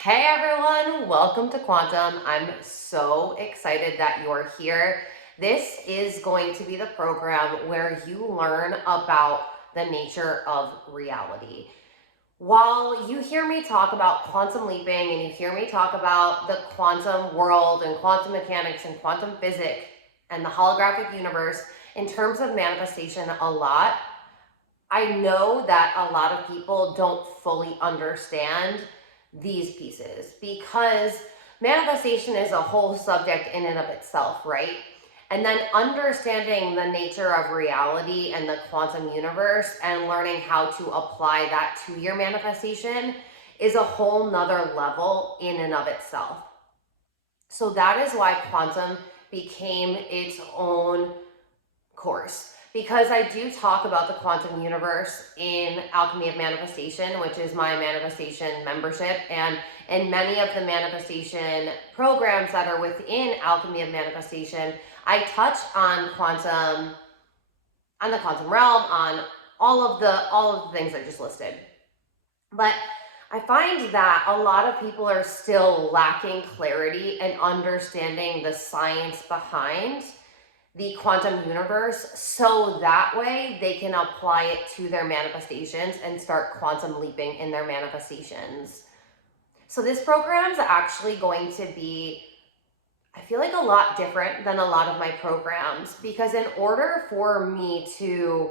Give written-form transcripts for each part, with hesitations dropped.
Hey everyone, welcome to Quantum. I'm so excited that you're here. This is going to be the program where you learn about the nature of reality. While you hear me talk about quantum leaping and you hear me talk about the quantum world and quantum mechanics and quantum physics and the holographic universe in terms of manifestation a lot, I know that a lot of people don't fully understand these pieces because manifestation is a whole subject in and of itself, right? And then understanding the nature of reality and the quantum universe and learning how to apply that to your manifestation is a whole nother level in and of itself. So that is why quantum became its own course, because I do talk about the quantum universe in Alchemy of Manifestation, which is my manifestation membership, and in many of the manifestation programs that are within Alchemy of Manifestation, I touch on quantum, on the quantum realm, on all of the things I just listed. But I find that a lot of people are still lacking clarity and understanding the science behind the quantum universe, so that way they can apply it to their manifestations and start quantum leaping in their manifestations. So this program is actually going to be, I feel like, a lot different than a lot of my programs, because in order for me to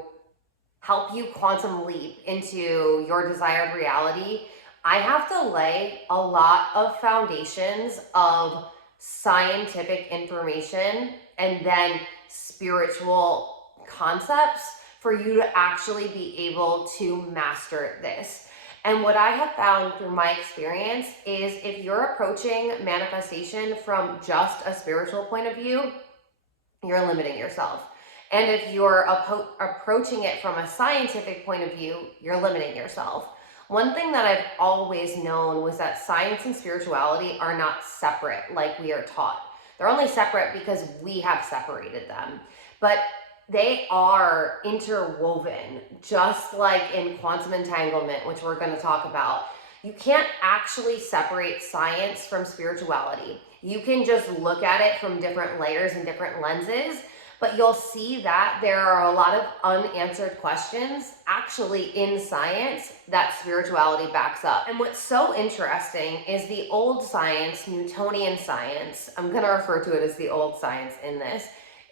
help you quantum leap into your desired reality, I have to lay a lot of foundations of scientific information and then spiritual concepts for you to actually be able to master this. And what I have found through my experience is if you're approaching manifestation from just a spiritual point of view, you're limiting yourself. And if you're approaching it from a scientific point of view, you're limiting yourself. One thing that I've always known was that science and spirituality are not separate like we are taught. They're only separate because we have separated them. But they are interwoven, just like in quantum entanglement, which we're going to talk about. You can't actually separate science from spirituality. You can just look at it from different layers and different lenses, but you'll see that there are a lot of unanswered questions actually in science that spirituality backs up. And what's so interesting is the old science, Newtonian science, I'm going to refer to it as the old science in this,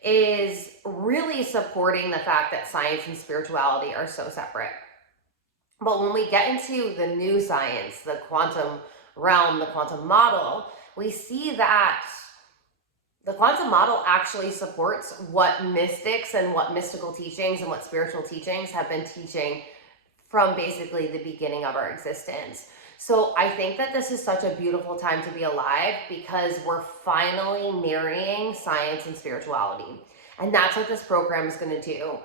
is really supporting the fact that science and spirituality are so separate. But when we get into the new science, the quantum realm, the quantum model, we see that the quantum model actually supports what mystics and what mystical teachings and what spiritual teachings have been teaching from basically the beginning of our existence. So I think that this is such a beautiful time to be alive because we're finally marrying science and spirituality. And that's what this program is going to do.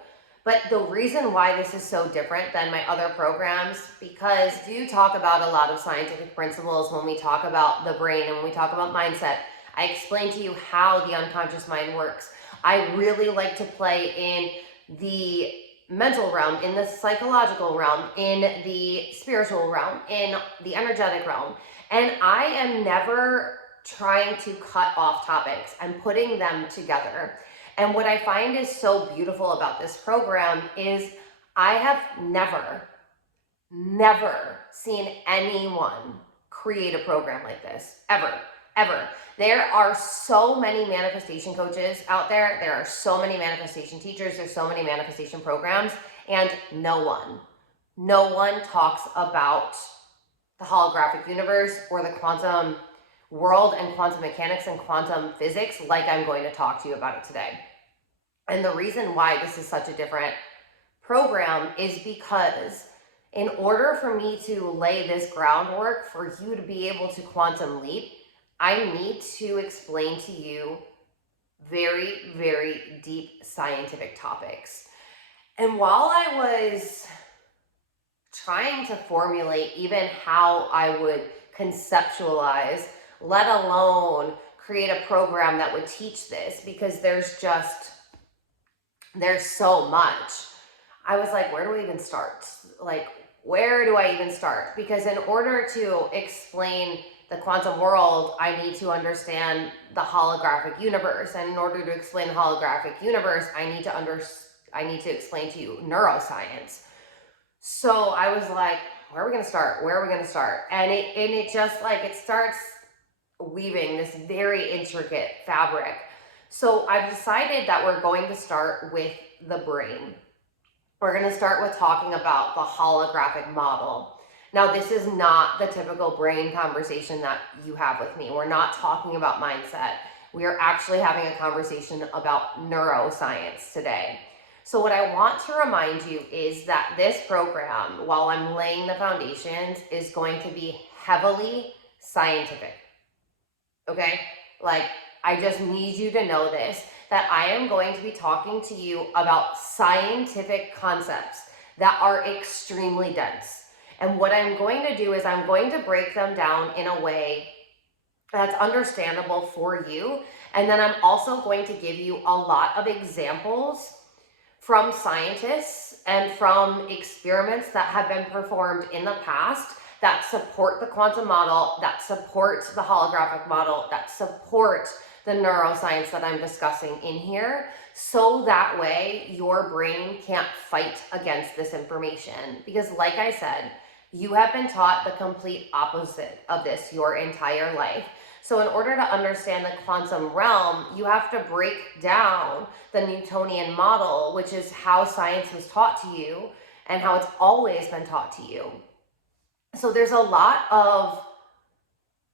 But the reason why this is so different than my other programs, because we do talk about a lot of scientific principles when we talk about the brain and when we talk about mindset. I explain to you how the unconscious mind works. I really like to play in the mental realm, in the psychological realm, in the spiritual realm, in the energetic realm. And I am never trying to cut off topics. I'm putting them together. And what I find is so beautiful about this program is I have never seen anyone create a program like this, ever. There are so many manifestation coaches out there. There are so many manifestation teachers. There's so many manifestation programs, and no one talks about the holographic universe or the quantum world and quantum mechanics and quantum physics like I'm going to talk to you about it today. And the reason why this is such a different program is because in order for me to lay this groundwork for you to be able to quantum leap, I need to explain to you very, very deep scientific topics. And while I was trying to formulate even how I would conceptualize, let alone create a program that would teach this, because there's so much, I was like, where do we even start? Where do I even start? Because in order to explain the quantum world, I need to understand the holographic universe. And in order to explain the holographic universe, I need to explain to you neuroscience. So I was like, where are we going to start? Where are we going to start? And it just like, it starts weaving this very intricate fabric. So I've decided that we're going to start with the brain. We're going to start with talking about the holographic model. Now, this is not the typical brain conversation that you have with me. We're not talking about mindset. We are actually having a conversation about neuroscience today. So what I want to remind you is that this program, while I'm laying the foundations, is going to be heavily scientific. Okay? Like, I just need you to know this, that I am going to be talking to you about scientific concepts that are extremely dense. And what I'm going to do is I'm going to break them down in a way that's understandable for you. And then I'm also going to give you a lot of examples from scientists and from experiments that have been performed in the past that support the quantum model, that support the holographic model, that support the neuroscience that I'm discussing in here, so that way your brain can't fight against this information. Because like I said, you have been taught the complete opposite of this your entire life. So in order to understand the quantum realm, you have to break down the Newtonian model, which is how science was taught to you and how it's always been taught to you. So there's a lot of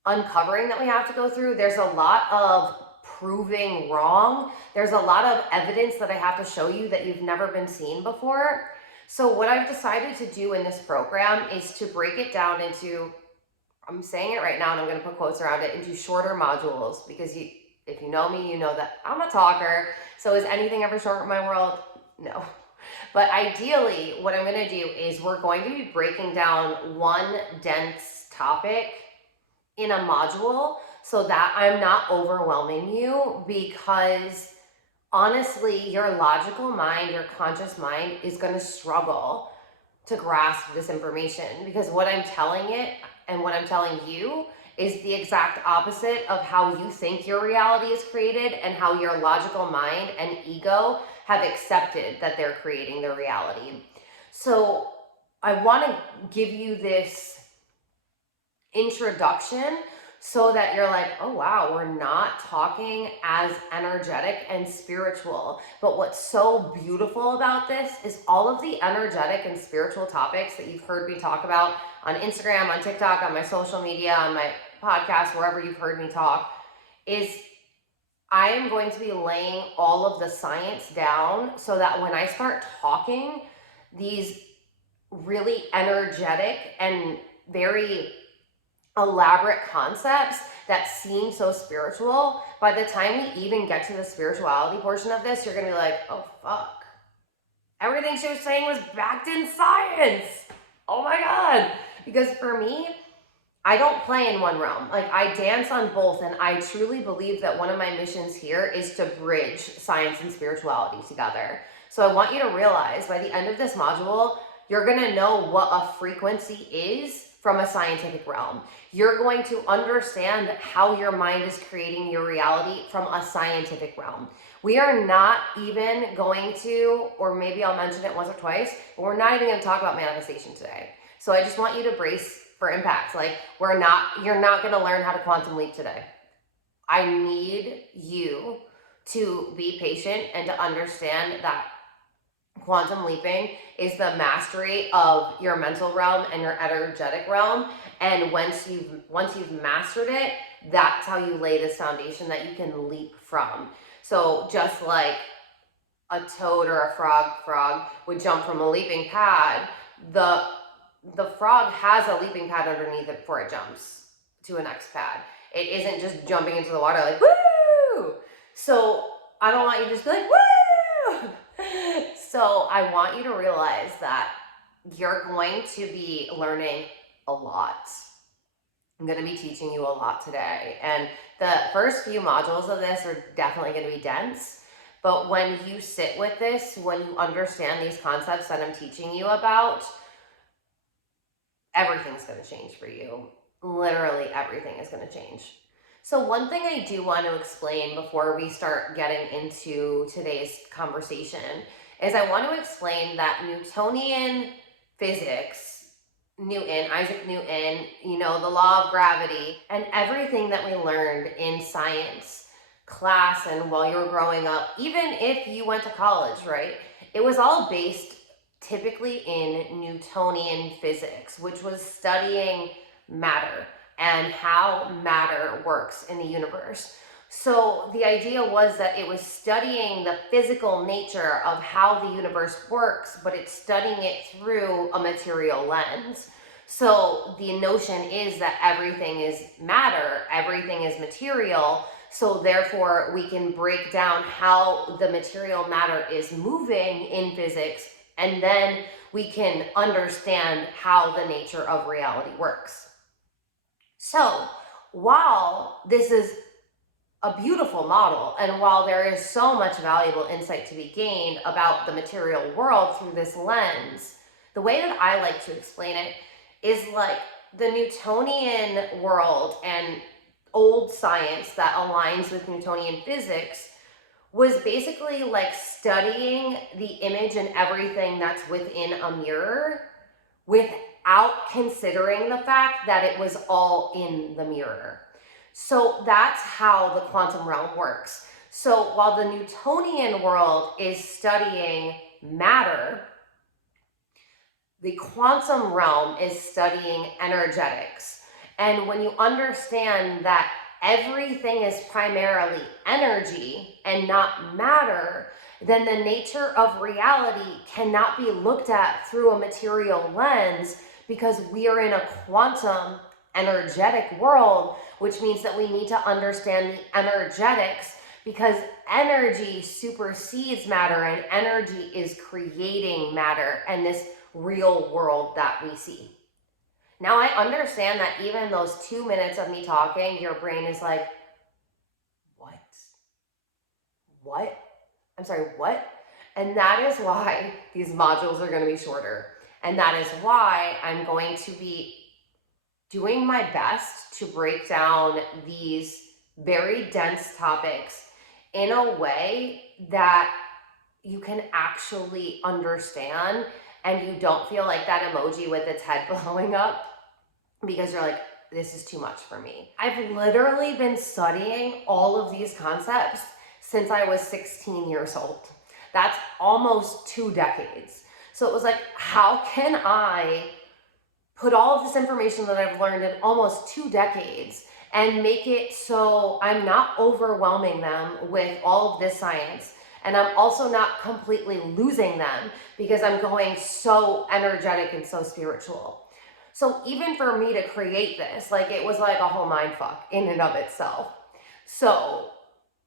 uncovering that we have to go through. There's a lot of proving wrong. There's a lot of evidence that I have to show you that you've never been seen before. So what I've decided to do in this program is to break it down into, I'm saying it right now and I'm going to put quotes around it, into shorter modules, because if you know me, you know that I'm a talker. So is anything ever short in my world? No. But ideally, what I'm going to do is we're going to be breaking down one dense topic in a module so that I'm not overwhelming you, because honestly, your logical mind, your conscious mind is going to struggle to grasp this information, because what I'm telling it and what I'm telling you is the exact opposite of how you think your reality is created and how your logical mind and ego have accepted that they're creating their reality. So I want to give you this introduction so that you're like, oh wow, we're not talking as energetic and spiritual. But what's so beautiful about this is all of the energetic and spiritual topics that you've heard me talk about on Instagram, on TikTok, on my social media, on my podcast, wherever you've heard me talk, is I am going to be laying all of the science down so that when I start talking these really energetic and very elaborate concepts that seem so spiritual, by the time we even get to the spirituality portion of this, you're gonna be like, oh fuck, everything she was saying was backed in science. Oh my God. Because for me, I don't play in one realm. Like, I dance on both, and I truly believe that one of my missions here is to bridge science and spirituality together. So I want you to realize by the end of this module, you're gonna know what a frequency is from a scientific realm. You're going to understand how your mind is creating your reality from a scientific realm. We are not even going to, or maybe I'll mention it once or twice, but we're not even going to talk about manifestation today. So I just want you to brace for impact. Like, you're not going to learn how to quantum leap today. I need you to be patient and to understand that quantum leaping is the mastery of your mental realm and your energetic realm. And once you've mastered it, that's how you lay this foundation that you can leap from. So just like a toad or a frog would jump from a leaping pad, the frog has a leaping pad underneath it before it jumps to a next pad. It isn't just jumping into the water like, woo! So I don't want you to just be like, woo! So I want you to realize that you're going to be learning a lot. I'm going to be teaching you a lot today. And the first few modules of this are definitely going to be dense. But when you sit with this, when you understand these concepts that I'm teaching you about, everything's going to change for you. literally everything is going to change. So, one thing I do want to explain before we start getting into today's conversation is I want to explain that Newtonian physics, Newton, Isaac Newton, the law of gravity, and everything that we learned in science class and while you were growing up, even if you went to college, right? It was all based typically in Newtonian physics, which was studying matter and how matter works in the universe. So the idea was that it was studying the physical nature of how the universe works, but it's studying it through a material lens. So the notion is that everything is matter, everything is material. So therefore, we can break down how the material matter is moving in physics, and then we can understand how the nature of reality works. So while this is a beautiful model, and while there is so much valuable insight to be gained about the material world through this lens, the way that I like to explain it is like the Newtonian world and old science that aligns with Newtonian physics was basically like studying the image and everything that's within a mirror without considering the fact that it was all in the mirror. So that's how the quantum realm works. So while the Newtonian world is studying matter, the quantum realm is studying energetics. And when you understand that everything is primarily energy and not matter, then the nature of reality cannot be looked at through a material lens, because we are in a quantum energetic world, which means that we need to understand the energetics, because energy supersedes matter and energy is creating matter and this real world that we see. Now, I understand that even those 2 minutes of me talking, your brain is like, what? What? I'm sorry, what? And that is why these modules are going to be shorter. And that is why I'm going to be doing my best to break down these very dense topics in a way that you can actually understand, and you don't feel like that emoji with its head blowing up because you're like, this is too much for me. I've literally been studying all of these concepts since I was 16 years old. That's almost 2 decades. So it was like, how can I put all of this information that I've learned in almost 2 decades and make it so I'm not overwhelming them with all of this science, and I'm also not completely losing them because I'm going so energetic and so spiritual. So even for me to create this, like, it was like a whole mind fuck in and of itself. So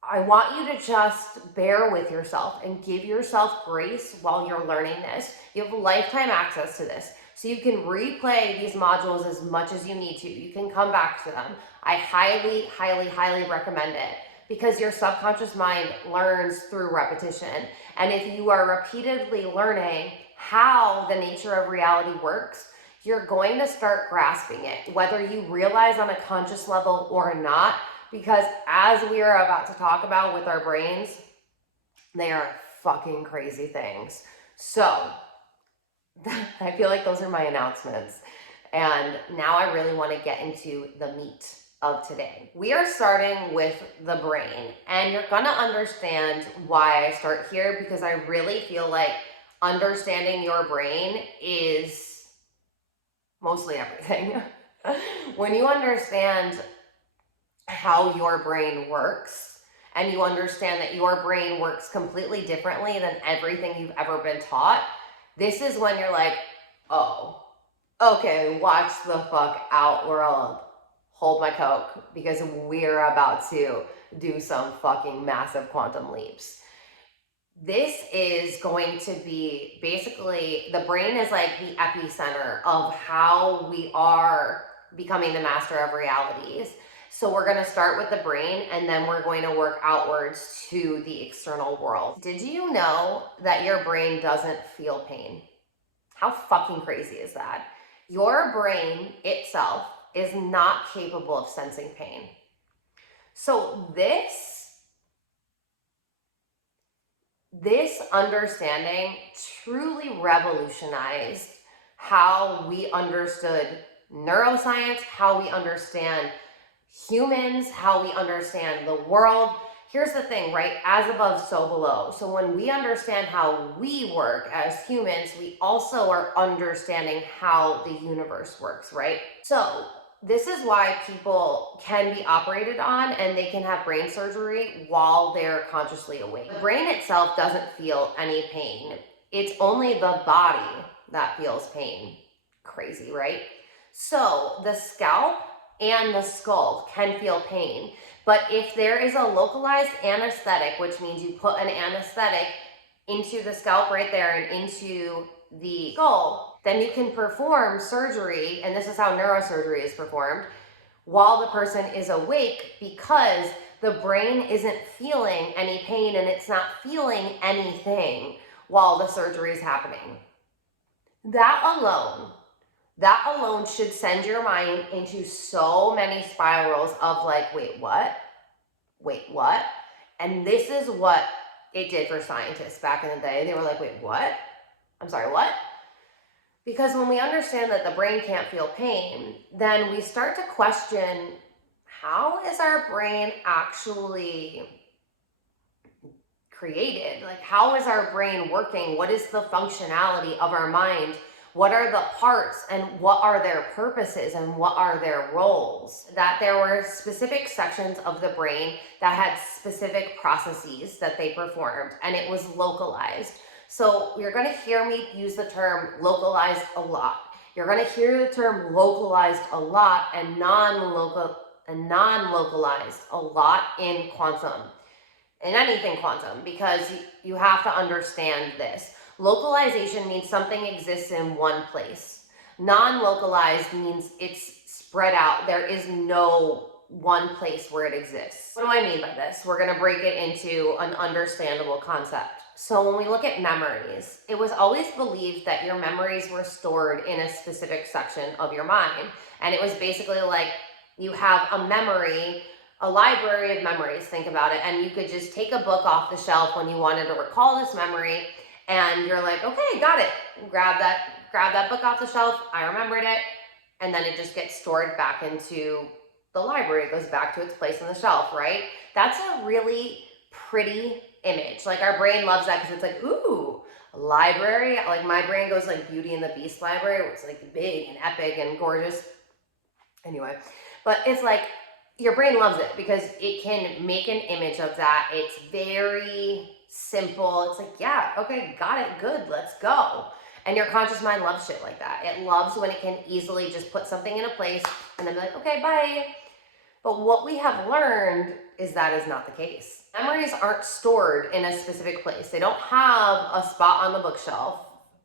I want you to just bear with yourself and give yourself grace while you're learning this. You have lifetime access to this. So you can replay these modules as much as you need to. You can come back to them. I highly, highly, highly recommend it, because your subconscious mind learns through repetition. And if you are repeatedly learning how the nature of reality works, you're going to start grasping it, whether you realize on a conscious level or not, because as we are about to talk about with our brains, they are fucking crazy things. So I feel like those are my announcements. And now I really want to get into the meat of today. We are starting with the brain, and you're going to understand why I start here, because I really feel like understanding your brain is mostly everything. When you understand how your brain works, and you understand that your brain works completely differently than everything you've ever been taught, this is when you're like, oh, okay, watch the fuck out, world. Hold my Coke, because we're about to do some fucking massive quantum leaps. This is going to be basically, the brain is like the epicenter of how we are becoming the master of realities. So we're going to start with the brain, and then we're going to work outwards to the external world. Did you know that your brain doesn't feel pain? How fucking crazy is that? Your brain itself is not capable of sensing pain. So this understanding truly revolutionized how we understood neuroscience, how we understand humans, how we understand the world. Here's the thing, right? As above, so below. So when we understand how we work as humans, we also are understanding how the universe works, right? So this is why people can be operated on and they can have brain surgery while they're consciously awake. The brain itself doesn't feel any pain. It's only the body that feels pain. Crazy, right? So the scalp and the skull can feel pain. But if there is a localized anesthetic, which means you put an anesthetic into the scalp right there and into the skull, then you can perform surgery, and this is how neurosurgery is performed, while the person is awake, because the brain isn't feeling any pain and it's not feeling anything while the surgery is happening. That alone should send your mind into so many spirals of like, wait, what? Wait, what? And this is what it did for scientists back in the day. They were like, wait, what? I'm sorry, what? Because when we understand that the brain can't feel pain, then we start to question, how is our brain actually created? Like, how is our brain working? What is the functionality of our mind? What are the parts and what are their purposes and what are their roles? That there were specific sections of the brain that had specific processes that they performed, and it was localized. So you're going to hear me use the term localized a lot. You're going to hear the term localized a lot and non-localized a lot in quantum, in anything quantum, because you have to understand this. Localization means something exists in one place. Non-localized means it's spread out. There is no one place where it exists. What do I mean by this? We're going to break it into an understandable concept. So when we look at memories, it was always believed that your memories were stored in a specific section of your mind. And it was basically like you have a memory, a library of memories, think about it, and you could just take a book off the shelf when you wanted to recall this memory, and you're like, okay, got it. Grab that book off the shelf, I remembered it, and then it just gets stored back into the library. It goes back to its place on the shelf, right? That's a really pretty image. Like, our brain loves that because it's like, ooh, a library. Like, my brain goes like Beauty and the Beast library, where it's like big and epic and gorgeous. Anyway, but it's like, your brain loves it because it can make an image of that. It's very simple. It's like, yeah, okay, got it, good, let's go. And your conscious mind loves shit like that. It loves when it can easily just put something in a place and then be like, okay, bye. But what we have learned is that is not the case. Memories aren't stored in a specific place. They don't have a spot on the bookshelf,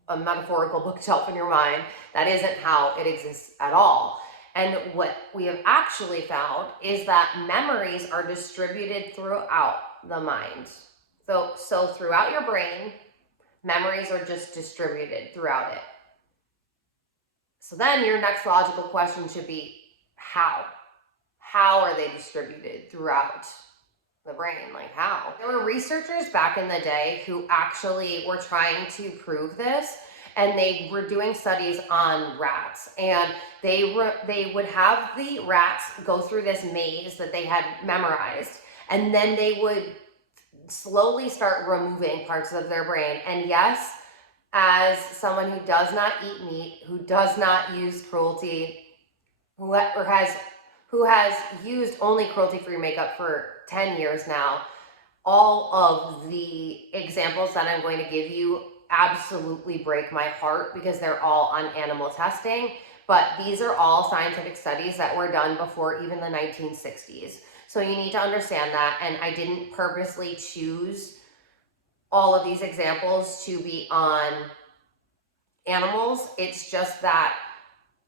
a metaphorical bookshelf in your mind. That isn't how it exists at all. And what we have actually found is that memories are distributed throughout the mind. So throughout your brain, memories are just distributed throughout it. So then your next logical question should be, how? How are they distributed throughout the brain? Like, how? There were researchers back in the day who actually were trying to prove this, and they were doing studies on rats, and they would have the rats go through this maze that they had memorized, and then they would slowly start removing parts of their brain. And yes, as someone who does not eat meat, who does not use cruelty, who has used only cruelty-free makeup for 10 years now, all of the examples that I'm going to give you absolutely break my heart because they're all on animal testing. But these are all scientific studies that were done before even the 1960s. So you need to understand that. And I didn't purposely choose all of these examples to be on animals. It's just that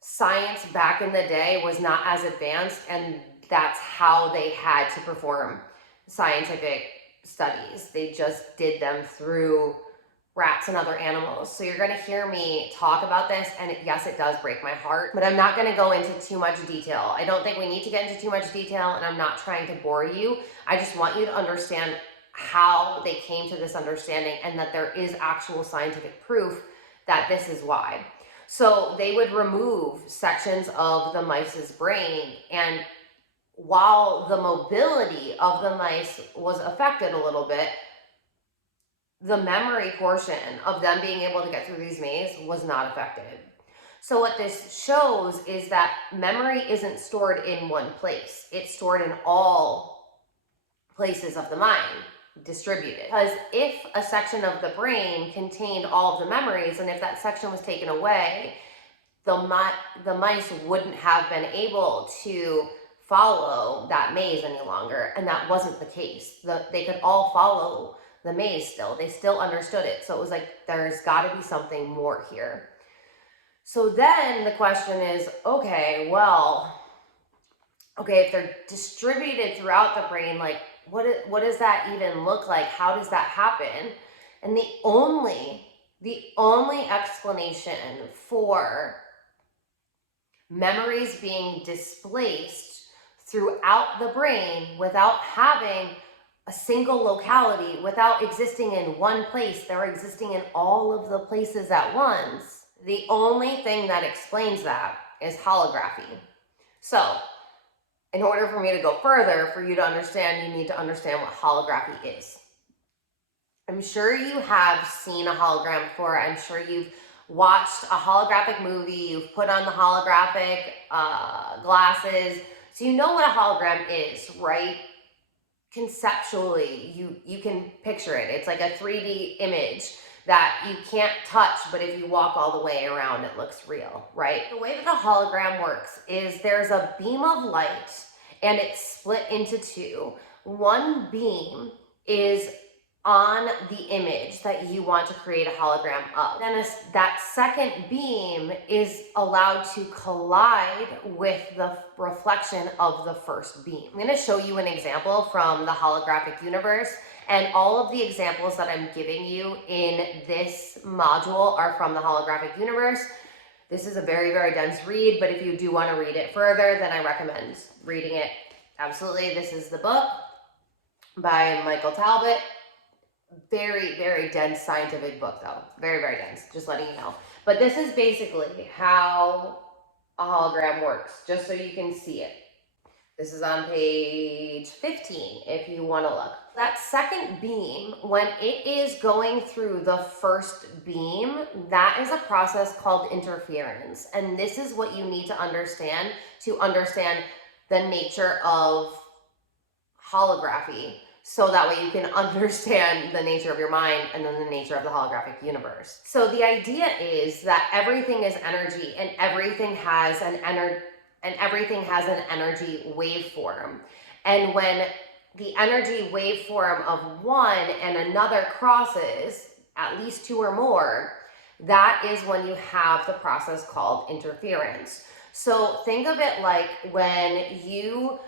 science back in the day was not as advanced, and that's how they had to perform scientific studies. They just did them through rats and other animals. So you're going to hear me talk about this, and yes, it does break my heart, but I'm not going to go into too much detail. I don't think we need to get into too much detail, and I'm not trying to bore you. I just want you to understand how they came to this understanding and that there is actual scientific proof that this is why. So they would remove sections of the mice's brain, and while the mobility of the mice was affected a little bit, the memory portion of them being able to get through these mazes was not affected. So what this shows is that memory isn't stored in one place. It's stored in all places of the mind, distributed. Because if a section of the brain contained all of the memories, and if that section was taken away, the mice wouldn't have been able to follow that maze any longer. And that wasn't the case. They could all follow the maze still. They still understood it. So it was like, there's got to be something more here. So then the question is, okay, if they're distributed throughout the brain, like what does that even look like? How does that happen? And the only explanation for memories being displaced throughout the brain without having a single locality, without existing in one place, they're existing in all of the places at once. The only thing that explains that is holography. So, in order for me to go further, for you to understand, you need to understand what holography is. I'm sure you have seen a hologram before. I'm sure you've watched a holographic movie. You've put on the holographic glasses. So you know what a hologram is, right? Conceptually, you can picture it. It's like a 3D image that you can't touch, but if you walk all the way around, it looks real, right? The way that a hologram works is there's a beam of light, and it's split into two. One beam is on the image that you want to create a hologram of. Then that second beam is allowed to collide with the reflection of the first beam. I'm going to show you an example from the holographic universe, and all of the examples that I'm giving you in this module are from the holographic universe. This is a very, very dense read, but if you do want to read it further, then I recommend reading it. Absolutely. This is the book by Michael Talbot. Very, very dense scientific book though. Very, very dense, just letting you know. But this is basically how a hologram works, just so you can see it. This is on page 15 if you want to look. That second beam, when it is going through the first beam, that is a process called interference. And this is what you need to understand the nature of holography, so that way you can understand the nature of your mind and then the nature of the holographic universe. So the idea is that everything is energy, and everything has an energy waveform. And when the energy waveform of one and another crosses, at least two or more, that is when you have the process called interference. So think of it like when you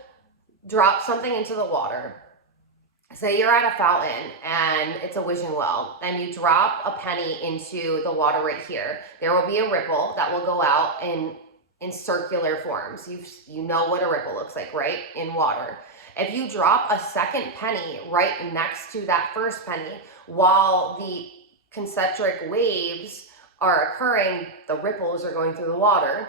drop something into the water. Say you're at a fountain and it's a wishing well, and you drop a penny into the water right here. There will be a ripple that will go out in circular forms. You know what a ripple looks like, right? In water. If you drop a second penny right next to that first penny, while the concentric waves are occurring, the ripples are going through the water,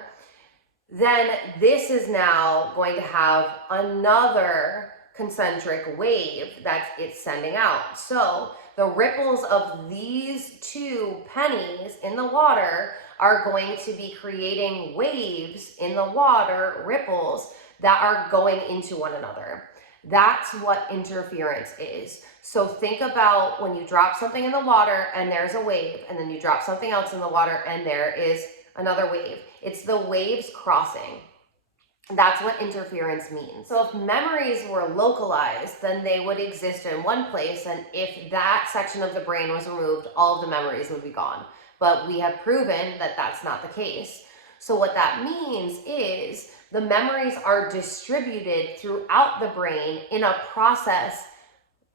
then this is now going to have another concentric wave that it's sending out. So the ripples of these two pennies in the water are going to be creating waves in the water, ripples that are going into one another. That's what interference is. So think about when you drop something in the water and there's a wave, and then you drop something else in the water and there is another wave. It's the waves crossing. That's what interference means. So if memories were localized, then they would exist in one place, and if that section of the brain was removed, all of the memories would be gone. But we have proven that that's not the case. So what that means is the memories are distributed throughout the brain in a process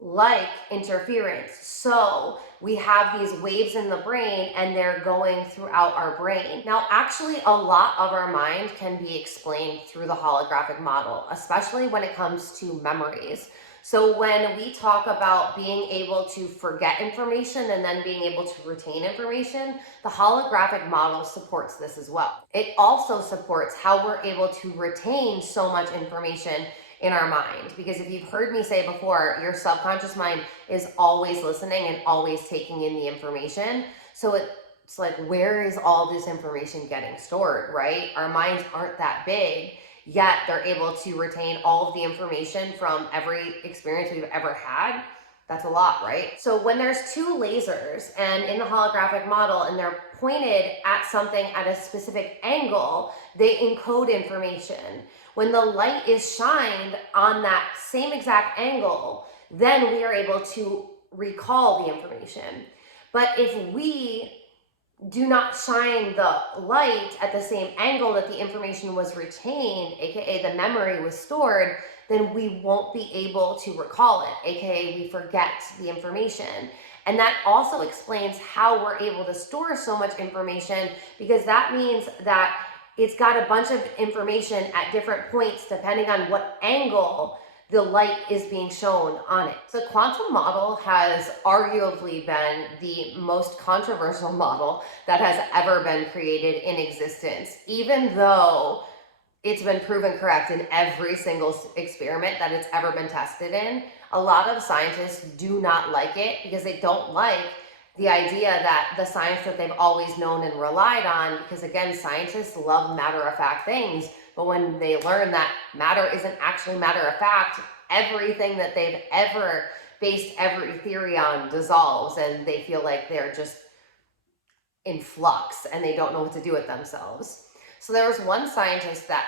like interference. So we have these waves in the brain and they're going throughout our brain. Now, actually, a lot of our mind can be explained through the holographic model, especially when it comes to memories. So when we talk about being able to forget information and then being able to retain information, the holographic model supports this as well. It also supports how we're able to retain so much information in our mind. Because if you've heard me say before, your subconscious mind is always listening and always taking in the information. So it's like, where is all this information getting stored, right? Our minds aren't that big, yet they're able to retain all of the information from every experience we've ever had. That's a lot, right? So when there's two lasers and in the holographic model and they're pointed at something at a specific angle, they encode information. When the light is shined on that same exact angle, then we are able to recall the information. But if we do not shine the light at the same angle that the information was retained, aka the memory was stored, then we won't be able to recall it, aka we forget the information. And that also explains how we're able to store so much information, because that means that it's got a bunch of information at different points depending on what angle the light is being shown on it. The quantum model has arguably been the most controversial model that has ever been created in existence, even though it's been proven correct in every single experiment that it's ever been tested in. A lot of scientists do not like it because they don't like the idea that the science that they've always known and relied on, because again, scientists love matter-of-fact things, but when they learn that matter isn't actually matter-of-fact, everything that they've ever based every theory on dissolves, and they feel like they're just in flux and they don't know what to do with themselves. So there was one scientist that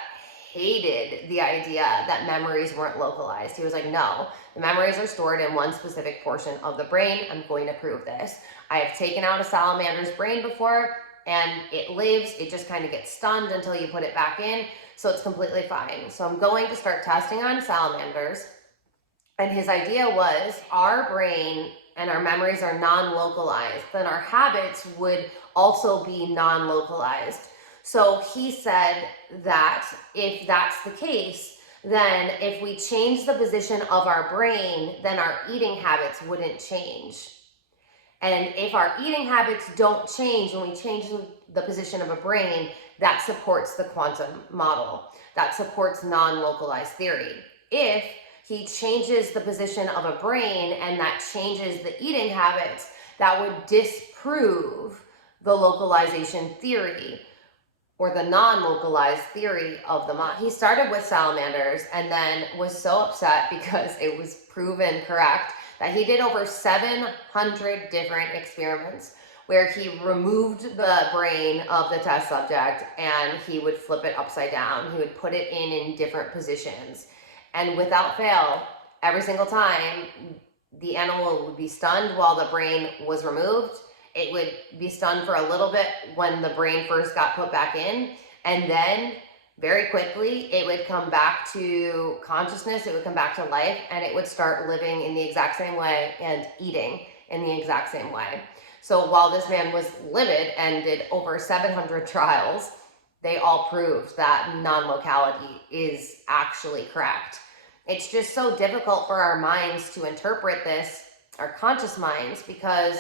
hated the idea that memories weren't localized. He was like, no, the memories are stored in one specific portion of the brain. I'm going to prove this. I have taken out a salamander's brain before and it lives. It just kind of gets stunned until you put it back in. So it's completely fine. So I'm going to start testing on salamanders. And his idea was our brain and our memories are non-localized, then our habits would also be non-localized. So he said that if that's the case, then if we change the position of our brain, then our eating habits wouldn't change. And if our eating habits don't change when we change the position of a brain, that supports the quantum model. That supports non-localized theory. If he changes the position of a brain and that changes the eating habits, that would disprove the localization theory or the non-localized theory of the mind. He started with salamanders and then was so upset because it was proven correct that he did over 700 different experiments where he removed the brain of the test subject and he would flip it upside down. He would put it in different positions. And without fail, every single time, the animal would be stunned while the brain was removed. It would be stunned for a little bit when the brain first got put back in. And then very quickly, it would come back to consciousness. It would come back to life and it would start living in the exact same way and eating in the exact same way. So while this man was livid and did over 700 trials, they all proved that non-locality is actually correct. It's just so difficult for our minds to interpret this, our conscious minds, because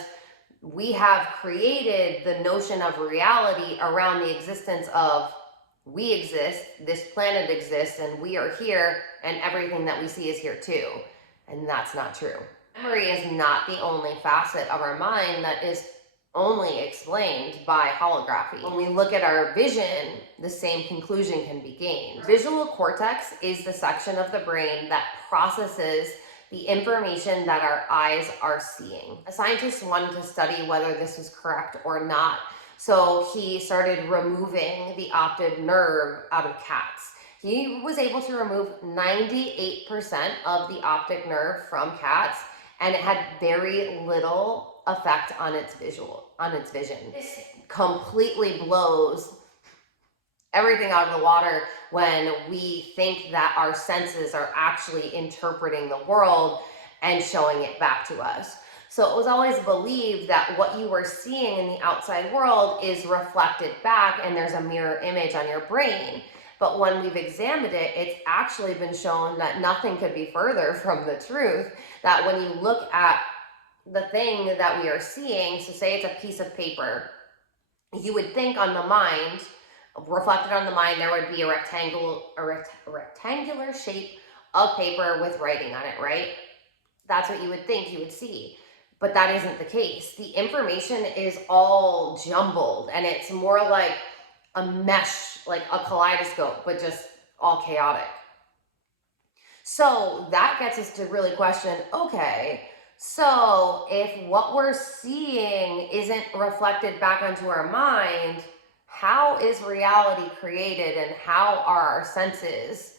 we have created the notion of reality around the existence of we exist, this planet exists, and we are here, and everything that we see is here too. And that's not true. Memory is not the only facet of our mind that is only explained by holography. When we look at our vision, the same conclusion can be gained. Visual cortex is the section of the brain that processes the information that our eyes are seeing. A scientist wanted to study whether this was correct or not, so he started removing the optic nerve out of cats. He was able to remove 98% of the optic nerve from cats, and it had very little effect on its vision. This completely blows everything out of the water when we think that our senses are actually interpreting the world and showing it back to us. So it was always believed that what you were seeing in the outside world is reflected back and there's a mirror image on your brain. But when we've examined it, it's actually been shown that nothing could be further from the truth. That when you look at the thing that we are seeing, so say it's a piece of paper, you would think on the mind, reflected on the mind, there would be a rectangular shape of paper with writing on it, right? That's what you would think you would see. But that isn't the case. The information is all jumbled and it's more like a mesh, like a kaleidoscope, but just all chaotic. So that gets us to really question, okay, so if what we're seeing isn't reflected back onto our mind, how is reality created and how are our senses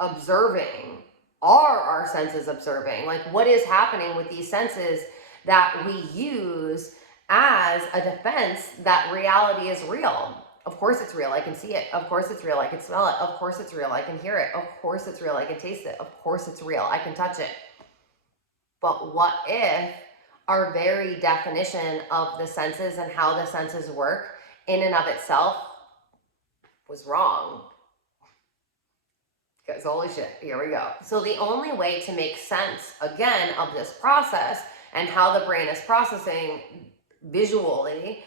observing? Are our senses observing? Like, what is happening with these senses that we use as a defense that reality is real? Of course it's real. I can see it. Of course it's real. I can smell it. Of course it's real. I can hear it. Of course it's real. I can taste it. Of course it's real. I can touch it. But what if our very definition of the senses and how the senses work in and of itself was wrong? Because holy shit, here we go. So the only way to make sense, again, of this process and how the brain is processing visually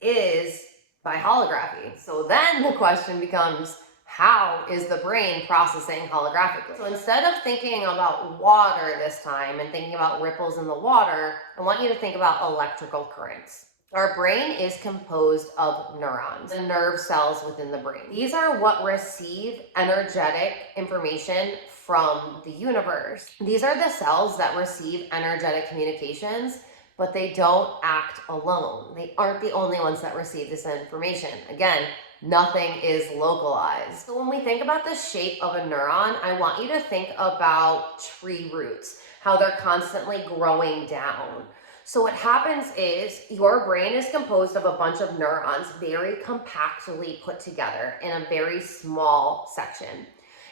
is by holography. So then the question becomes, how is the brain processing holographically? So instead of thinking about water this time and thinking about ripples in the water, I want you to think about electrical currents. Our brain is composed of neurons, the nerve cells within the brain. These are what receive energetic information from the universe. These are the cells that receive energetic communications, but they don't act alone. They aren't the only ones that receive this information. Again, nothing is localized. So when we think about the shape of a neuron, I want you to think about tree roots, how they're constantly growing down. So what happens is your brain is composed of a bunch of neurons very compactly put together in a very small section.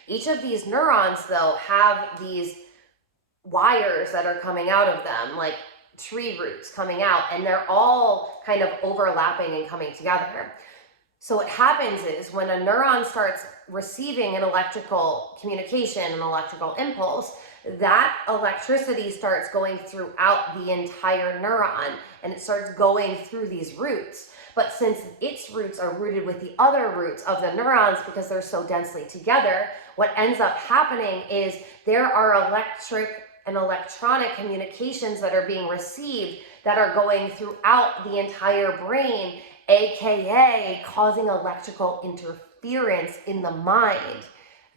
Each of these neurons, though, have these wires that are coming out of them, like tree roots coming out, and they're all kind of overlapping and coming together. So what happens is when a neuron starts receiving an electrical communication, an electrical impulse, that electricity starts going throughout the entire neuron and it starts going through these roots. But since its roots are rooted with the other roots of the neurons because they're so densely together, what ends up happening is there are electric and electronic communications that are being received that are going throughout the entire brain, aka causing electrical interference in the mind.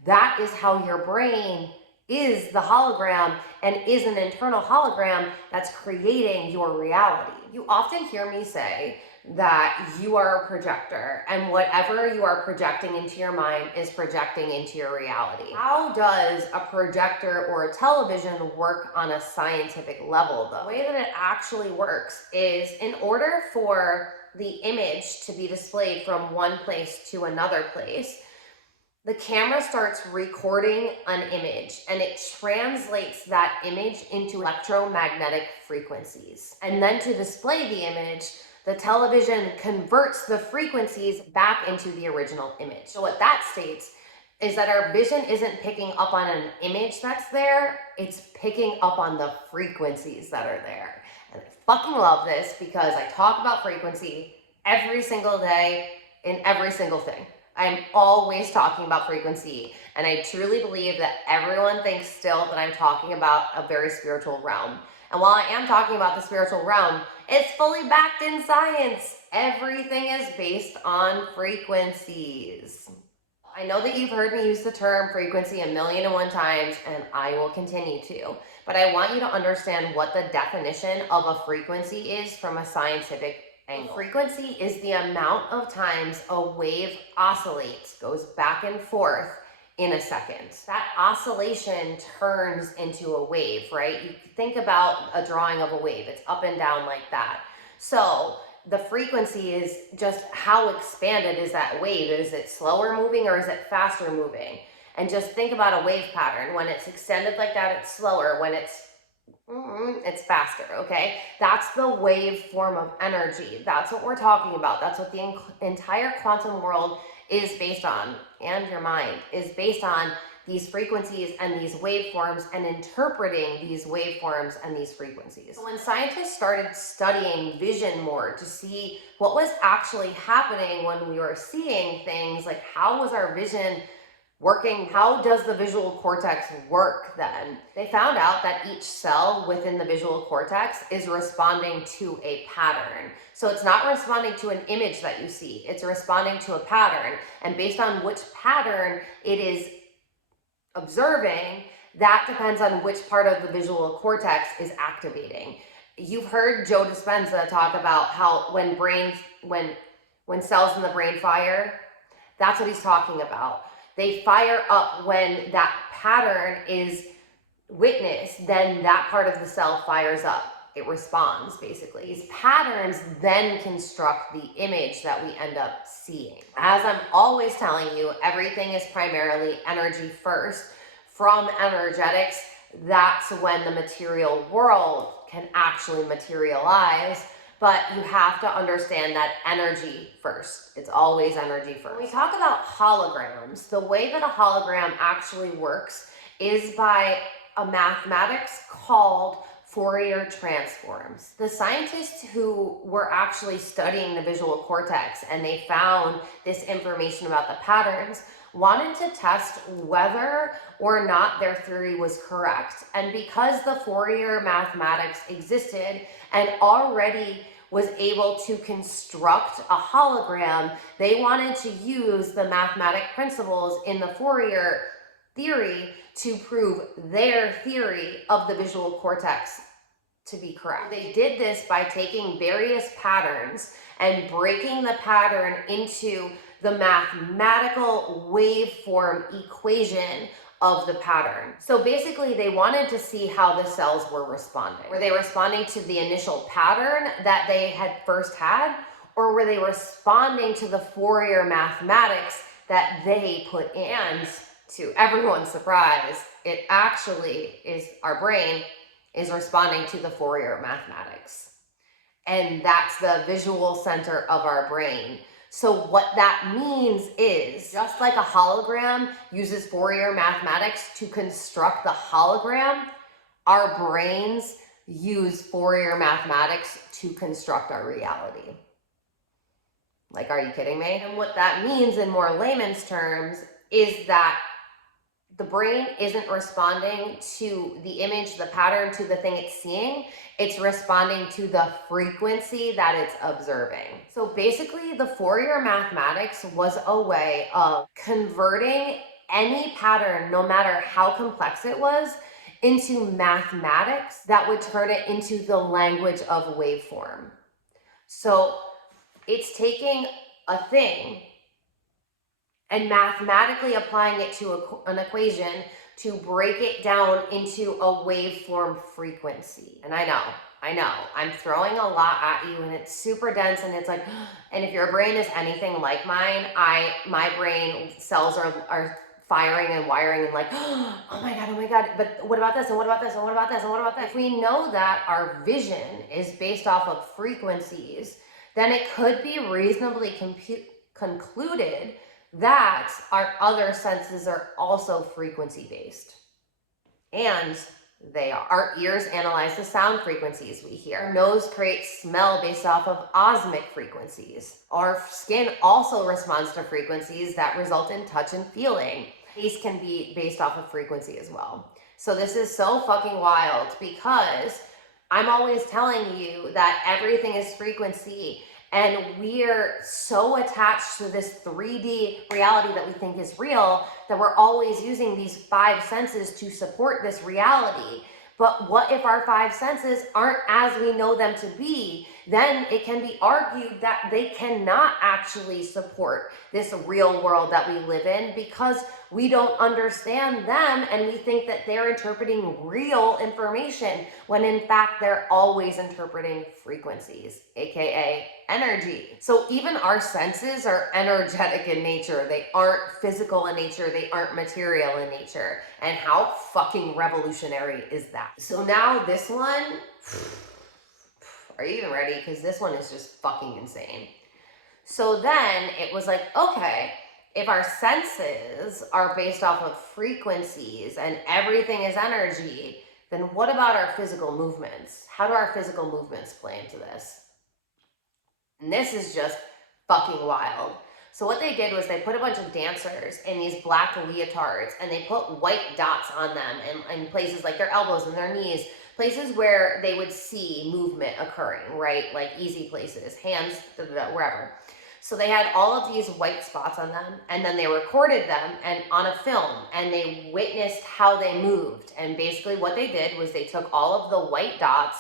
That is how your brain is the hologram and is an internal hologram that's creating your reality. You often hear me say that you are a projector and whatever you are projecting into your mind is projecting into your reality. How does a projector or a television work on a scientific level though? The way that it actually works is in order for the image to be displayed from one place to another place, the camera starts recording an image and it translates that image into electromagnetic frequencies. And then to display the image, the television converts the frequencies back into the original image. So what that states is that our vision isn't picking up on an image that's there, it's picking up on the frequencies that are there. And I fucking love this because I talk about frequency every single day in every single thing. I'm always talking about frequency, and I truly believe that everyone thinks still that I'm talking about a very spiritual realm. And while I am talking about the spiritual realm, it's fully backed in science. Everything is based on frequencies. I know that you've heard me use the term frequency 1,000,001 times, and I will continue to, but I want you to understand what the definition of a frequency is from a scientific angle. Frequency is the amount of times a wave oscillates, goes back and forth in a second. That oscillation turns into a wave, right? You think about a drawing of a wave. It's up and down like that. So the frequency is just how expanded is that wave? Is it slower moving or is it faster moving? And just think about a wave pattern. When it's extended like that, it's slower. When it's faster, okay? That's the wave form of energy. That's what we're talking about. That's what the entire quantum world is based on, and your mind is based on, these frequencies and these waveforms, and interpreting these waveforms and these frequencies. So when scientists started studying vision more to see what was actually happening when we were seeing things, like how was our vision working, how does the visual cortex work then? They found out that each cell within the visual cortex is responding to a pattern. So it's not responding to an image that you see, it's responding to a pattern. And based on which pattern it is observing, that depends on which part of the visual cortex is activating. You've heard Joe Dispenza talk about how when cells in the brain fire, that's what he's talking about. They fire up when that pattern is witnessed, then that part of the cell fires up. It responds, basically. These patterns then construct the image that we end up seeing. As I'm always telling you, everything is primarily energy first. From energetics, that's when the material world can actually materialize. But you have to understand that energy first. It's always energy first. When we talk about holograms, the way that a hologram actually works is by a mathematics called Fourier transforms. The scientists who were actually studying the visual cortex and they found this information about the patterns wanted to test whether or not their theory was correct. And because the Fourier mathematics existed and already was able to construct a hologram, they wanted to use the mathematic principles in the Fourier theory to prove their theory of the visual cortex to be correct. They did this by taking various patterns and breaking the pattern into the mathematical waveform equation of the pattern. So basically they wanted to see how the cells were responding. Were they responding to the initial pattern that they had first had, or were they responding to the Fourier mathematics that they put in? And to everyone's surprise, it actually is, our brain is responding to the Fourier mathematics. And that's the visual center of our brain. So what that means is, just like a hologram uses Fourier mathematics to construct the hologram, our brains use Fourier mathematics to construct our reality. Like, are you kidding me? And what that means in more layman's terms is that the brain isn't responding to the image, the pattern, to the thing it's seeing. It's responding to the frequency that it's observing. So basically, the Fourier mathematics was a way of converting any pattern, no matter how complex it was, into mathematics that would turn it into the language of waveform. So it's taking a thing and mathematically applying it to an equation to break it down into a waveform frequency. And I know, I'm throwing a lot at you and it's super dense and it's like, and if your brain is anything like mine, my brain cells are firing and wiring and like, oh my God, but what about this and what about this and what about this and what about that? If we know that our vision is based off of frequencies, then it could be reasonably concluded that our other senses are also frequency based. And they are. Our ears analyze the sound frequencies we hear. Our nose creates smell based off of osmic frequencies. Our skin also responds to frequencies that result in touch and feeling. Taste can be based off of frequency as well. So this is so fucking wild, because I'm always telling you that everything is frequency. And we're so attached to this 3D reality that we think is real that we're always using these 5 senses to support this reality. But what if our 5 senses aren't as we know them to be? then it can be argued that they cannot actually support this real world that we live in because we don't understand them and we think that they're interpreting real information when in fact they're always interpreting frequencies, aka energy. So even our senses are energetic in nature. They aren't physical in nature. They aren't material in nature. And how fucking revolutionary is that? So now this one, are you even ready? Because this one is just fucking insane. So then it was like, okay, if our senses are based off of frequencies and everything is energy, then what about our physical movements? How do our physical movements play into this? And this is just fucking wild. So what they did was they put a bunch of dancers in these black leotards and they put white dots on them in places like their elbows and their knees, places where they would see movement occurring, right? Like easy places, hands, wherever. So they had all of these white spots on them and then they recorded them and on a film and they witnessed how they moved. And basically what they did was they took all of the white dots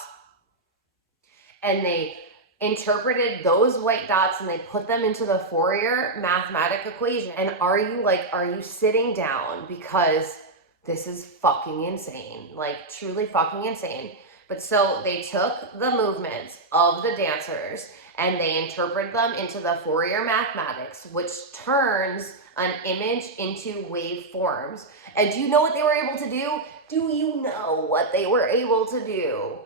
and they interpreted those white dots and they put them into the Fourier mathematic equation. And are you sitting down? Because this is fucking insane, like truly fucking insane. But so they took the movements of the dancers and they interpret them into the Fourier mathematics, which turns an image into waveforms. And do you know what they were able to do? Do you know what they were able to do?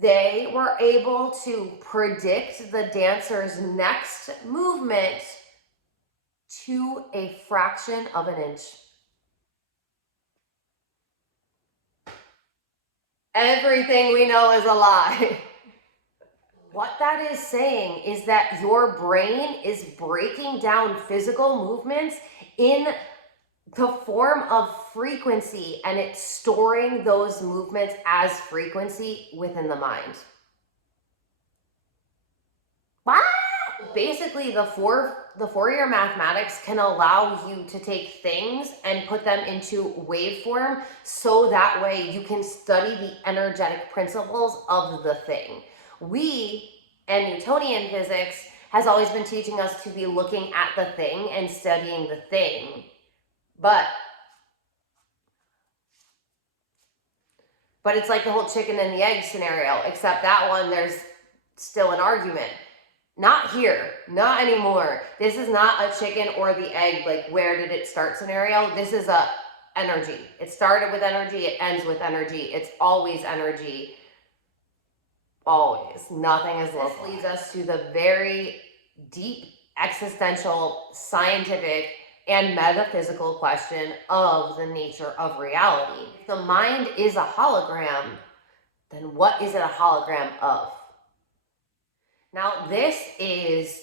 They were able to predict the dancer's next movement to a fraction of an inch. Everything we know is a lie. What that is saying is that your brain is breaking down physical movements in the form of frequency and it's storing those movements as frequency within the mind. What? Basically, the Fourier mathematics can allow you to take things and put them into waveform so that way you can study the energetic principles of the thing. We, and Newtonian physics, has always been teaching us to be looking at the thing and studying the thing. But it's like the whole chicken and the egg scenario, except that one, there's still an argument. Not here, not anymore. This is not a chicken or the egg, like where did it start scenario. This is a energy. It started with energy, it ends with energy. It's always energy. Always. Nothing is local. This leads us to the very deep existential, scientific, and metaphysical question of the nature of reality. If the mind is a hologram, then what is it a hologram of? Now, this is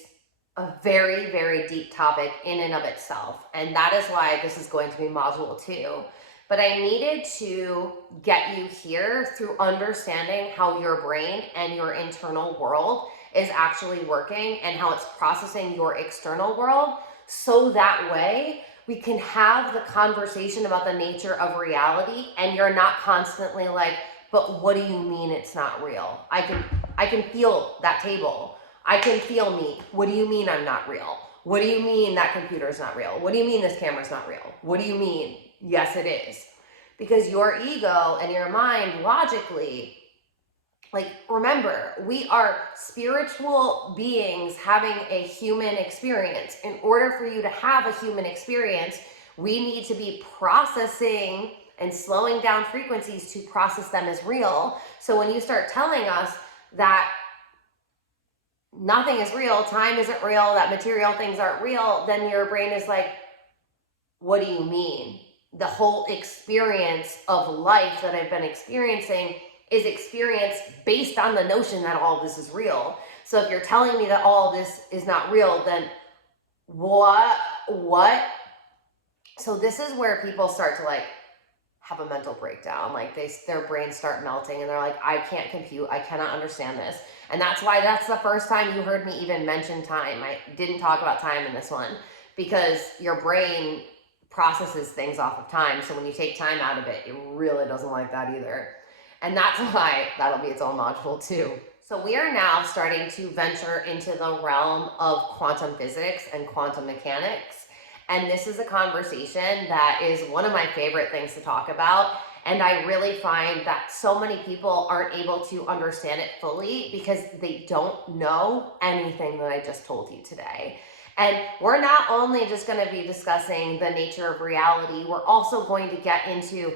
a very, very deep topic in and of itself, and that is why this is going to be module 2. But I needed to get you here through understanding how your brain and your internal world is actually working and how it's processing your external world. So that way we can have the conversation about the nature of reality and you're not constantly like, but what do you mean it's not real? I can feel that table. I can feel me. What do you mean I'm not real? What do you mean that computer's not real? What do you mean this camera's not real? What do you mean? Yes, it is. Because your ego and your mind logically, like, remember, we are spiritual beings having a human experience. In order for you to have a human experience, we need to be processing and slowing down frequencies to process them as real. So when you start telling us that nothing is real, time isn't real, that material things aren't real, then your brain is like, what do you mean? The whole experience of life that I've been experiencing is experienced based on the notion that all this is real. So if you're telling me that all this is not real, then what? So this is where people start to like have a mental breakdown. Like their brains start melting and they're like, I can't compute. I cannot understand this. And that's why that's the first time you heard me even mention time. I didn't talk about time in this one because your brain processes things off of time. So when you take time out of it, it really doesn't like that either. And that's why that'll be its own module too. So we are now starting to venture into the realm of quantum physics and quantum mechanics. And this is a conversation that is one of my favorite things to talk about. And I really find that so many people aren't able to understand it fully because they don't know anything that I just told you today. And we're not only just going to be discussing the nature of reality, we're also going to get into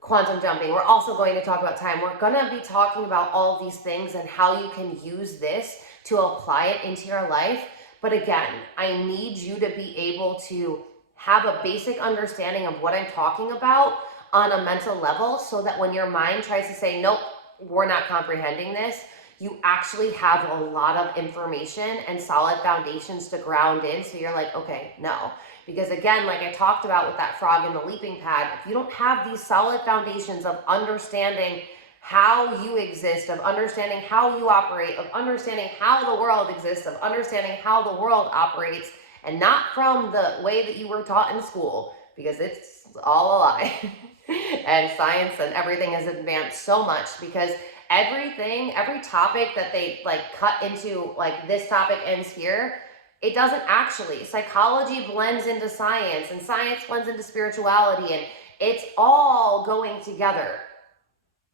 quantum jumping. We're also going to talk about time. We're going to be talking about all these things and how you can use this to apply it into your life. But again, I need you to be able to have a basic understanding of what I'm talking about on a mental level so that when your mind tries to say, nope, we're not comprehending this, you actually have a lot of information and solid foundations to ground in. So you're like, okay, no. Because again, like I talked about with that frog in the leaping pad, if you don't have these solid foundations of understanding how you exist, of understanding how you operate, of understanding how the world exists, of understanding how the world operates, and not from the way that you were taught in school, because it's all a lie. And science and everything has advanced so much because every topic that they like cut into, like this topic ends here, it doesn't actually. Psychology blends into science and science blends into spirituality, and it's all going together.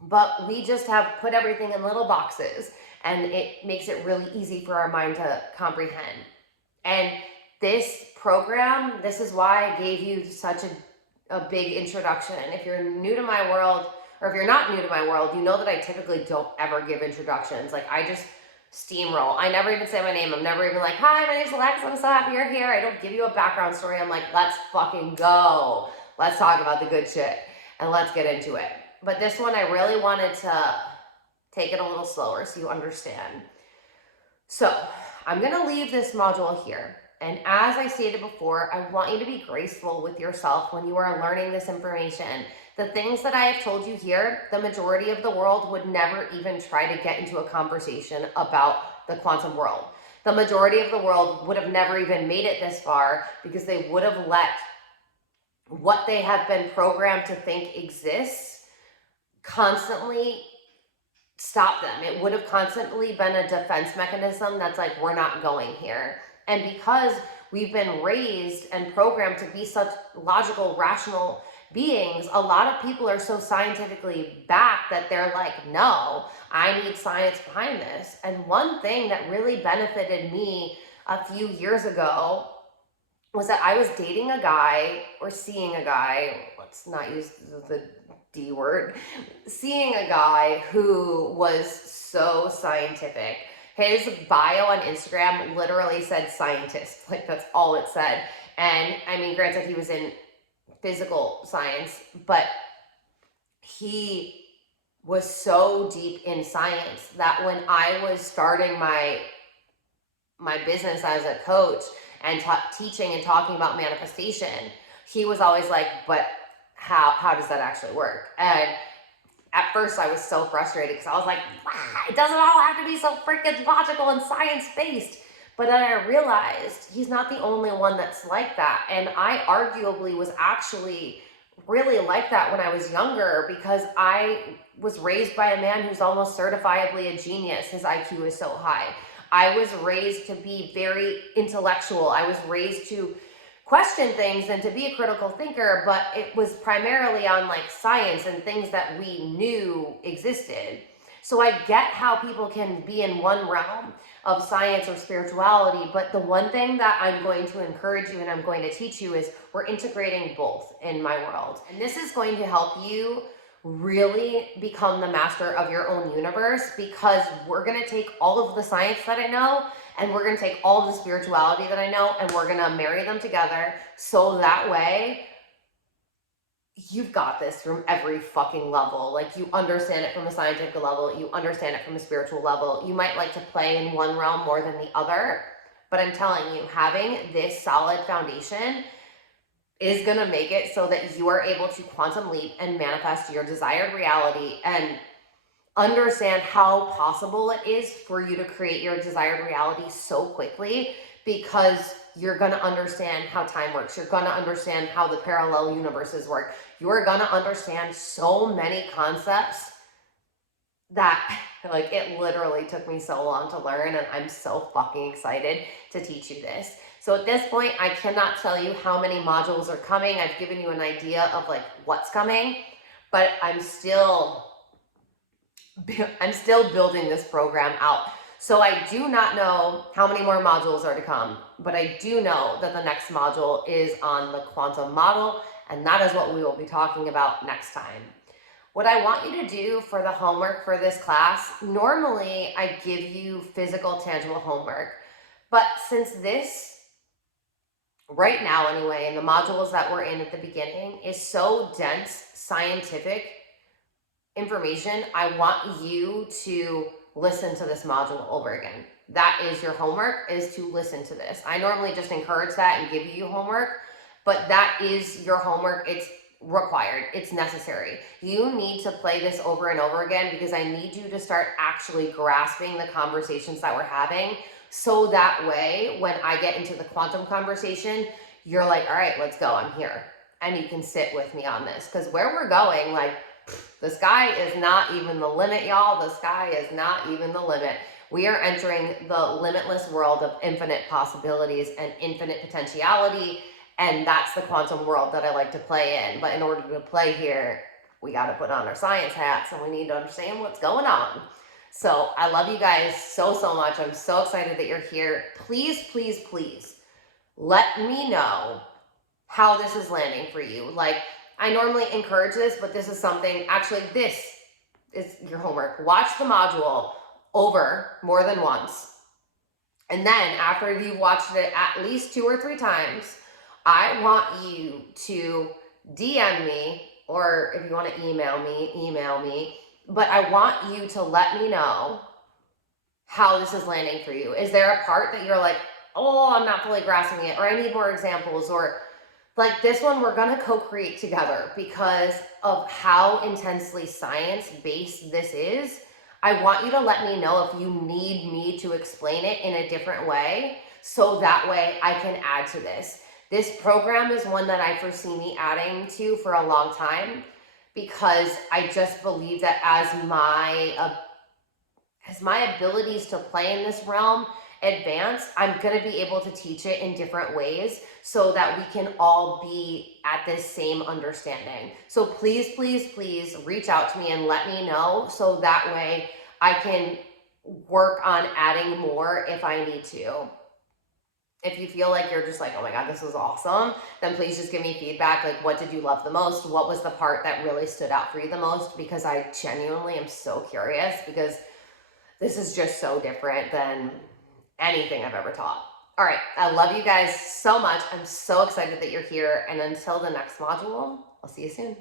But we just have put everything in little boxes, and it makes it really easy for our mind to comprehend. And this program, this is why I gave you such a big introduction. If you're new to my world, or if you're not new to my world, you know that I typically don't ever give introductions. Like I just steamroll. I never even say my name. I'm never even like, hi, my name's Alex. I'm so happy you're here. I don't give you a background story. I'm like, let's fucking go. Let's talk about the good shit and let's get into it. But this one, I really wanted to take it a little slower so you understand. So I'm going to leave this module here. And as I stated before, I want you to be graceful with yourself when you are learning this information. The things that I have told you here, the majority of the world would never even try to get into a conversation about the quantum world. The majority of the world would have never even made it this far because they would have let what they have been programmed to think exists constantly stop them. It would have constantly been a defense mechanism that's like, we're not going here. And because we've been raised and programmed to be such logical, rational beings, a lot of people are so scientifically backed that they're like, no, I need science behind this. And one thing that really benefited me a few years ago was that I was dating a guy, or seeing a guy, let's not use the D word, seeing a guy who was so scientific. His bio on Instagram literally said scientist, like that's all it said. And I mean, granted, he was in physical science, but he was so deep in science that when I was starting my business as a coach and teaching and talking about manifestation, he was always like, but how does that actually work? And at first I was so frustrated because I was like, wow, it doesn't all have to be so freaking logical and science-based. But then I realized he's not the only one that's like that. And I arguably was actually really like that when I was younger because I was raised by a man who's almost certifiably a genius. His IQ is so high. I was raised to be very intellectual. I was raised to question things and to be a critical thinker, but it was primarily on like science and things that we knew existed. So I get how people can be in one realm of science or spirituality, but the one thing that I'm going to encourage you and I'm going to teach you is we're integrating both in my world. And this is going to help you really become the master of your own universe, because we're going to take all of the science that I know and we're going to take all of the spirituality that I know and we're going to marry them together so that way you've got this from every fucking level. Like you understand it from a scientific level, you understand it from a spiritual level. You might like to play in one realm more than the other, but I'm telling you, having this solid foundation is going to make it so that you are able to quantum leap and manifest your desired reality and understand how possible it is for you to create your desired reality so quickly, because you're going to understand how time works. You're going to understand how the parallel universes work. You're going to understand so many concepts that Like it literally took me so long to learn, and I'm so fucking excited to teach you this. So at this point, I cannot tell you how many modules are coming. I've given you an idea of like what's coming, but I'm still building this program out. So I do not know how many more modules are to come, but I do know that the next module is on the quantum model, and that is what we will be talking about next time. What I want you to do for the homework for this class, normally I give you physical, tangible homework, but since this, right now anyway, and the modules that we're in at the beginning is so dense, scientific, information, I want you to listen to this module over again. That is your homework, is to listen to this. I normally just encourage that and give you homework, but that is your homework. It's required. It's necessary. You need to play this over and over again because I need you to start actually grasping the conversations that we're having. So that way, when I get into the quantum conversation, you're like, all right, let's go. I'm here. And you can sit with me on this, because where we're going, like, the sky is not even the limit, y'all. The sky is not even the limit. We are entering the limitless world of infinite possibilities and infinite potentiality, and that's the quantum world that I like to play in. But in order to play here, we got to put on our science hats, and we need to understand what's going on. So I love you guys so, so much. I'm so excited that you're here. Please, please, please let me know how this is landing for you. Like, I normally encourage this, but this is something, actually, this is your homework. Watch the module over more than once. And then after you've watched it at least 2 or 3 times, I want you to DM me, or if you want to email me. But I want you to let me know how this is landing for you. Is there a part that you're like, oh, I'm not fully grasping it, or I need more examples, or like this one, we're gonna co-create together because of how intensely science-based this is. I want you to let me know if you need me to explain it in a different way, so that way I can add to this. This program is one that I foresee me adding to for a long time, because I just believe that as my abilities to play in this realm advance, I'm going to be able to teach it in different ways so that we can all be at this same understanding. So please, please, please reach out to me and let me know, so that way I can work on adding more if I need to. If you feel like you're just like, oh my God, this is awesome, then please just give me feedback. Like, what did you love the most? What was the part that really stood out for you the most? Because I genuinely am so curious, because this is just so different than anything I've ever taught. All right, I love you guys so much. I'm so excited that you're here. And until the next module, I'll see you soon.